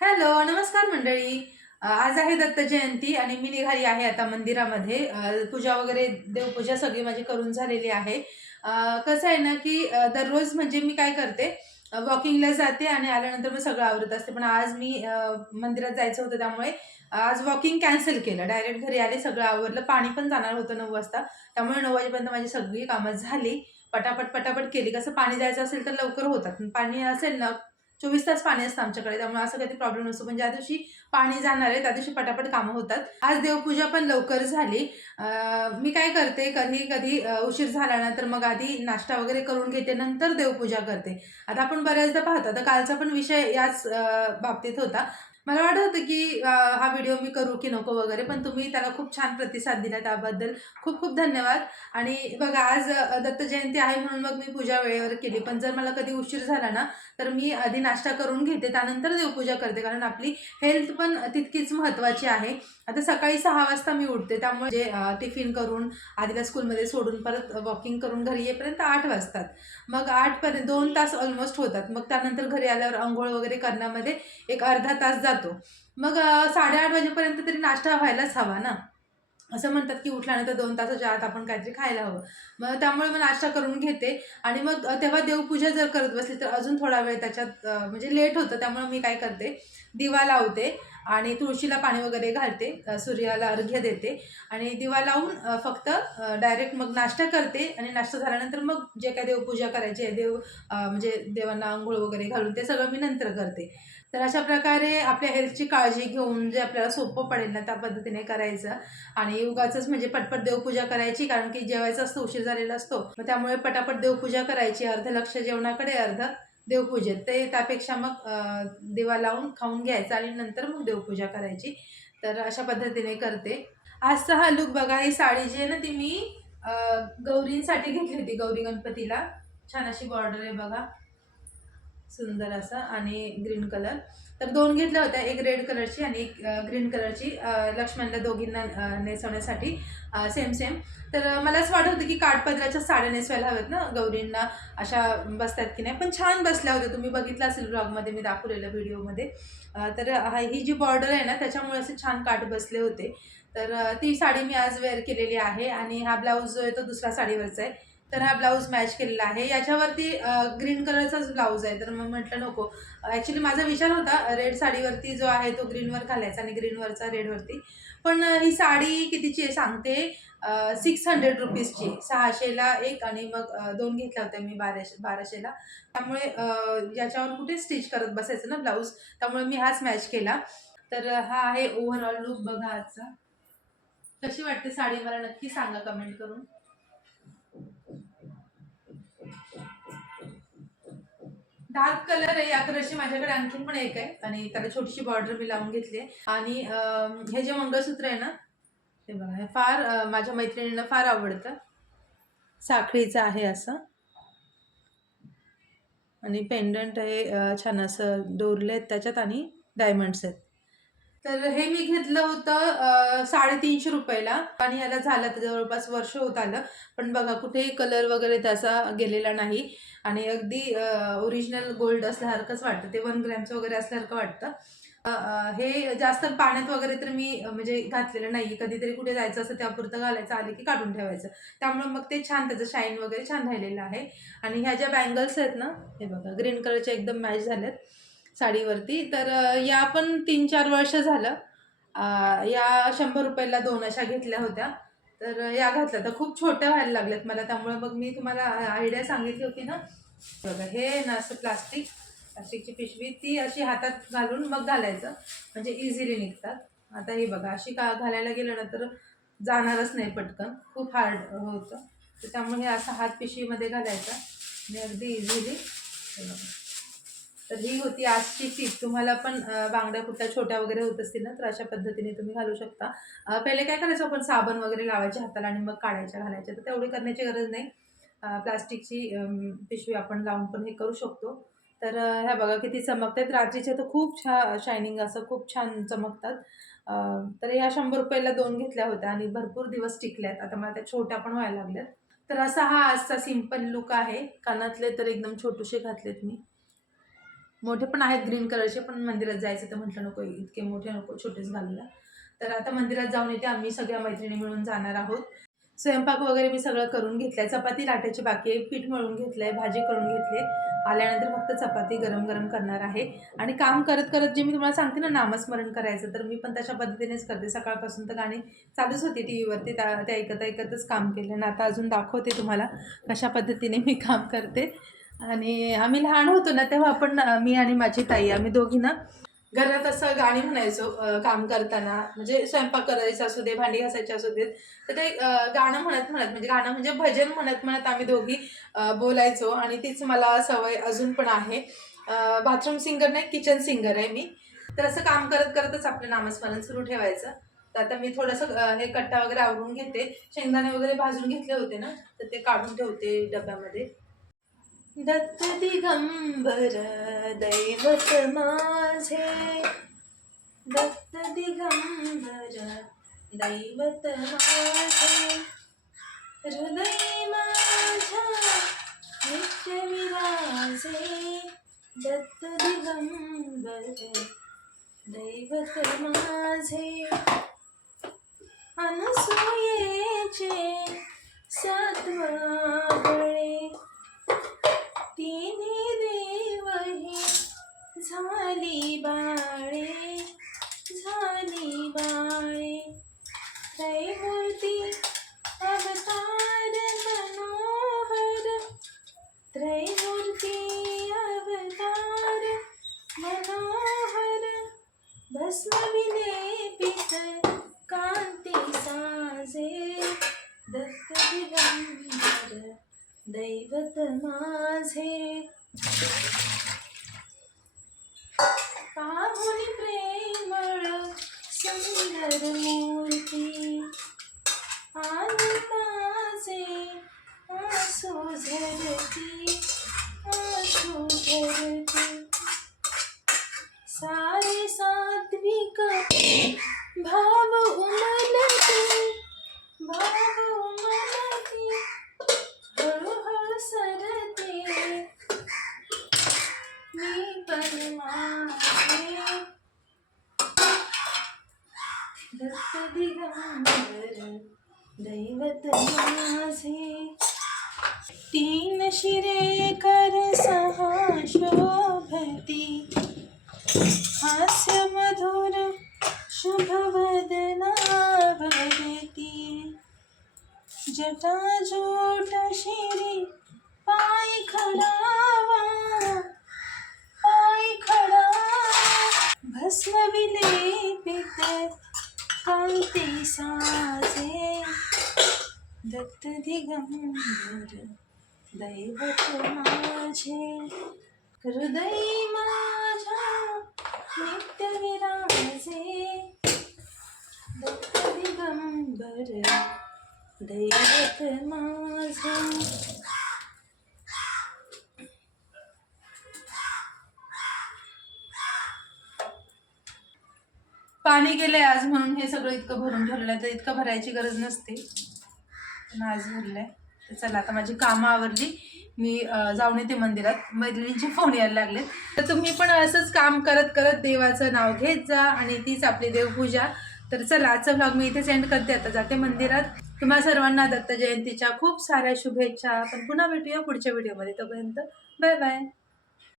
Hello नमस्कार मंडळी. आज आहे दत्त जयंती आणि मी निघाली आहे आता मंदिरामध्ये. पूजा वगैरे देवपूजा सगळी माझी करून झालेली आहे. कसं आहे ना की दररोज म्हणजे मी काय करते वॉकिंगला जाते आणि आल्यानंतर मग सगळं आवरत असते. पण आज मी मंदिरात जायचं होतं त्यामुळे आज वॉकिंग कॅन्सल केलं. डायरेक्ट घरी आले सगळं आवरलं. पाणी पण जाणार होतं नऊ वाजता. त्यामुळे नऊ वाजेपर्यंत माझी सगळी कामं झाली. पटापट पटापट केली. कसं पाणी जायचं असेल तर लवकर होतात. पाणी असेल ना चोवीस तास पाणी असतं आमच्याकडे त्यामुळे असं कधी प्रॉब्लेम नसतो. पण ज्या दिवशी पाणी जाणार आहे त्या दिवशी पटापट कामं होतात. आज देवपूजा पण लवकर झाली. मी काय करते कधी कधी उशीर झाला ना तर मग आधी नाश्ता वगैरे करून घेते नंतर देवपूजा करते. आता आपण बऱ्याचदा पाहतो आता कालचा पण विषय याच बाबतीत होता. मला वाटत होतं की हा व्हिडिओ मी करू की नको वगैरे पण तुम्ही त्याला खूप छान प्रतिसाद दिला त्याबद्दल. खूप खूप धन्यवाद. आणि बघा आज दत्त जयंती आहे म्हणून मग मी पूजा वेळेवर केली. पण जर मला कधी उशीर झाला ना तर मी आधी नाश्ता करून घेते त्यानंतर देवपूजा करते. कारण आपली हेल्थ पण तितकीच महत्त्वाची आहे. आता सकाळी सहा वाजता मी उठते. त्यामुळे जे टिफिन करून आधीला स्कूलमध्ये सोडून परत वॉकिंग करून घरी येईपर्यंत आठ वाजतात. मग आठपर्यंत दोन तास ऑलमोस्ट होतात. मग त्यानंतर घरी आल्यावर आंघोळ वगैरे करण्यामध्ये एक अर्धा तास जातो. मग साडेआठ वाजेपर्यंत तरी नाश्ता व्हायलाच हवा ना? असं म्हणतात की उठल्यानंतर दोन तासाच्या आत आपण काहीतरी खायला हवं. मग त्यामुळे मग नाश्ता करून घेते. आणि मग तेव्हा देवपूजा जर करत बसली तर अजून थोडा वेळ त्याच्यात म्हणजे लेट होतं त्यामुळे मी काय करते? दिवा लावते. आणि तुळशीला पाणी वगैरे घालते सूर्याला अर्घ्य देते आणि दिवा लावून फक्त डायरेक्ट मग नाश्ता करते आणि नाश्ता झाल्यानंतर मग जे काय देवपूजा करायची आहे देव म्हणजे देवांना आंघोळ वगैरे घालून ते सगळं मी नंतर करते. तर अशा प्रकारे आपल्या हेल्थची काळजी घेऊन जे आपल्याला सोपं पडेल ना त्या पद्धतीने करायचं. आणि उगाच म्हणजे पटपट देवपूजा करायची कारण की जेवायचं असतं उशीर झालेला असतो मग त्यामुळे पटापट देवपूजा करायची अर्ध लक्ष जेवणाकडे अर्ध. देवपूजेत ते त्यापेक्षा मग दिवा लावून खाऊन घ्यायचा आणि नंतर मग देवपूजा करायची. तर अशा पद्धतीने करते. आजचा हा लुक बघा ही साडी जी आहे ना ती मी गौरींसाठी घेतली होती गौरी गणपतीला. छान अशी बॉर्डर आहे बघा. सुंदर असं आणि ग्रीन कलर. तर दोन घेतल्या होत्या एक रेड कलरची आणि एक ग्रीन कलरची लक्ष्मणला दोघींना नेसवण्यासाठी सेम सेम तर मला असं वाटत होतं की काठपदराच्या साड्या नेसवायला हव्यात ना गौरींना अशा बसतात की नाही. पण छान बसल्या होत्या. तुम्ही बघितलं असेल ब्लॉगमध्ये मी दाखवलेलं व्हिडिओमध्ये तर हा ही जी बॉर्डर आहे ना त्याच्यामुळे असे छान काठ बसले होते. तर ती साडी मी आज वेअर केलेली आहे आणि हा ब्लाऊज जो आहे तो दुसरा साडीवरचा आहे. तर हा ब्लाऊज मॅच केलेला आहे. याच्यावरती ग्रीन कलरचाच ब्लाऊज आहे. तर मग म्हटलं नको. ॲक्च्युली माझा विचार होता रेड साडीवरती जो आहे तो ग्रीनवर घालायचा आणि ग्रीनवरचा रेडवरती पण ही साडी कितीची आहे सांगते? सिक्स हंड्रेड रुपीजची सहाशेला एक आणि मग दोन घेतल्या होत्या मी बाराशे बाराशेला. त्यामुळे याच्यावर कुठे स्टिच करत बसायचं ना ब्लाऊज? त्यामुळे मी हाच मॅच केला. तर हा आहे ओव्हरऑल लुक बघा आजचा. कशी वाटते साडी? मला नक्की सांगा कमेंट करून. डार्क कलर आहे या कलरची माझ्याकडे आणखीन पण एक आहे. आणि त्याला छोटीशी बॉर्डर मी लावून घेतली आहे. आणि अं, हे जे मंगळसूत्र आहे ना ते बघा हे फार अं, माझ्या मैत्रिणींना फार आवडतं. साखळीचं आहे असं. आणि पेंडंट आहे अं, छान असं डोरले आहेत त्याच्यात आणि डायमंड्स आहेत. तर हे मी घेतलं होतं साडेतीनशे रुपयाला. आणि याला झालं तर जवळपास वर्ष होत आलं. पण बघा कुठेही कलर वगैरे त्याचा गेलेला नाही. आणि अगदी ओरिजिनल गोल्ड असल्यासारखंच वाटतं. ते वन ग्रॅमचं वगैरे असल्यासारखं वाटतं. हे जास्त पाण्यात वगैरे तर मी म्हणजे घातलेलं नाही कधीतरी कुठे जायचं असं त्यापुरतं घालायचं आले की काढून ठेवायचं. त्यामुळे मग ते छान त्याचं शाईन वगैरे छान राहिलेलं आहे. आणि ह्या ज्या बँगल्स आहेत ना हे बघा ग्रीन कलरच्या एकदम मॅच झाल्यात साडीवरती. तर या पण तीन चार वर्ष झालं. या शंभर रुपयाला दोन अशा घेतल्या होत्या. तर या घातल्या. तर खूप छोट्या व्हायला लागल्यात मला. त्यामुळे मग मी तुम्हाला आयडिया सांगितली होती ना. बघा हे ना असं प्लास्टिक. प्लास्टिकची पिशवी. ती अशी हातात घालून मग घालायचं. म्हणजे इझिली निघतात. आता हे बघा अशी का घालायला गेलं ना तर जाणारच नाही पटकन. खूप हार्ड होतं. तर त्यामुळे हे असं हात पिशवीमध्ये घालायचं. आणि अगदी इझिली तर ही होती आजची टीप तुम्हाला पण बांगड्या कुठल्या छोट्या वगैरे होत असतील ना तर अशा पद्धतीने तुम्ही घालू शकता. पहिले काय करायचं आपण साबण वगैरे लावायचे हाताला आणि मग काढायच्या घालायच्या तर तेवढी करण्याची गरज नाही. प्लास्टिकची पिशवी आपण लावून पण हे करू शकतो. तर ह्या बघा किती चमकतात रात्रीचे तर खूप छान शायनिंग असं खूप छान चमकतात. तर ह्या शंभर रुपयाला दोन घेतल्या होत्या आणि भरपूर दिवस टिकल्यात. आता मला त्या छोट्या पण व्हायला लागल्यात. तर असा हा आजचा सिंपल लुक आहे. कानातले तर एकदम छोटूसे घातलेत मी. मोठे पण आहेत ग्रीन कलरचे पण मंदिरात जायचं तर म्हटलं नको इतके मोठे नको छोटेच घालूया तर आता मंदिरात जाऊन येते आम्ही सगळ्या मैत्रिणी मिळून जाणार आहोत. स्वयंपाक वगैरे मी सगळं करून घेतलंय. चपाती लाटायची बाकी आहे. पीठ मळून घेतलंय भाजी करून घेतली आल्यानंतर फक्त चपाती गरम गरम करणार आहे. आणि काम करत करत जे मी तुम्हाला सांगते ना नामस्मरण करायचं तर मी पण तशा पद्धतीनेच करते. सकाळपासून तर गाणी चालूच होती टी व्हीवरती त्या ऐकत ऐकतच काम केलं. आणि आता अजून दाखवते तुम्हाला कशा पद्धतीने मी काम करते. आणि आम्ही लहान होतो ना तेव्हा आपण मी आणि माझी ताई आम्ही दोघी ना घरात असं गाणी म्हणायचो काम करताना. म्हणजे स्वयंपाक करायचं असू दे भांडी घासायची असू देत तर ते गाणं म्हणत म्हणत म्हणजे गाणं म्हणजे भजन म्हणत म्हणत आम्ही दोघी बोलायचो. आणि तीच मला सवय अजून पण आहे. बाथरूम सिंगर नाही किचन सिंगर आहे मी. तर असं काम करत करतच आपलं नामस्मरण सुरू ठेवायचं. तर आता मी थोडंसं हे कट्टा वगैरे आवरून घेते. शेंगदाणे वगैरे भाजून घेतले होते ना तर ते काढून ठेवते डब्यामध्ये. दत्त दिगंबर दैवत माझे. दत्त दिगंबर दैवत माझे. हृदय माझ्या नित्य विराजे. दत्त दिगंबर दैवत माझे. अनसूयेचे सात्वाबळे बळे देवही झाली बाळे झाली बाळे त्रैमूर्ती अवतार मनोहर त्रैमूर्ती अवतार मनोहर भस्म विलेपित कांती साजे दत्त दिगंबर दैवत माझे. पाहुणी प्रेमळ सुंदर मूर्ती दैवत माझे. तीन शिरे कर सहा शोभती हास्य मधुर शुभ भरती जटा जोट शिरी पाय खडावा. पाय खडावा. भस्म विलेपित कांती साजे. दत्त दिगंबर दैवत माझे. हृदय माझ्या नित्य विराजे. दत्त दिगंबर दैवत माझे. पाणी गेलंय आज म्हणून हे सगळं इतकं भरून ठेवलं आहे तर इतकं भरायची गरज नसते. पण आज भरलंय तर चला आता माझी कामं आवरली. मी जाऊन येते मंदिरात. मैत्रिणींचे फोन यायला लागले तर तुम्ही पण असंच काम करत करत देवाचं नाव घेत जा आणि तीच आपली देवपूजा. तर चला आजचा ब्लॉग मी इथे सेंड करते. आता जाते मंदिरात. तुम्हा सर्वांना दत्त जयंतीच्या खूप साऱ्या शुभेच्छा. आपण पुन्हा भेटूया पुढच्या व्हिडिओमध्ये तोपर्यंत बाय बाय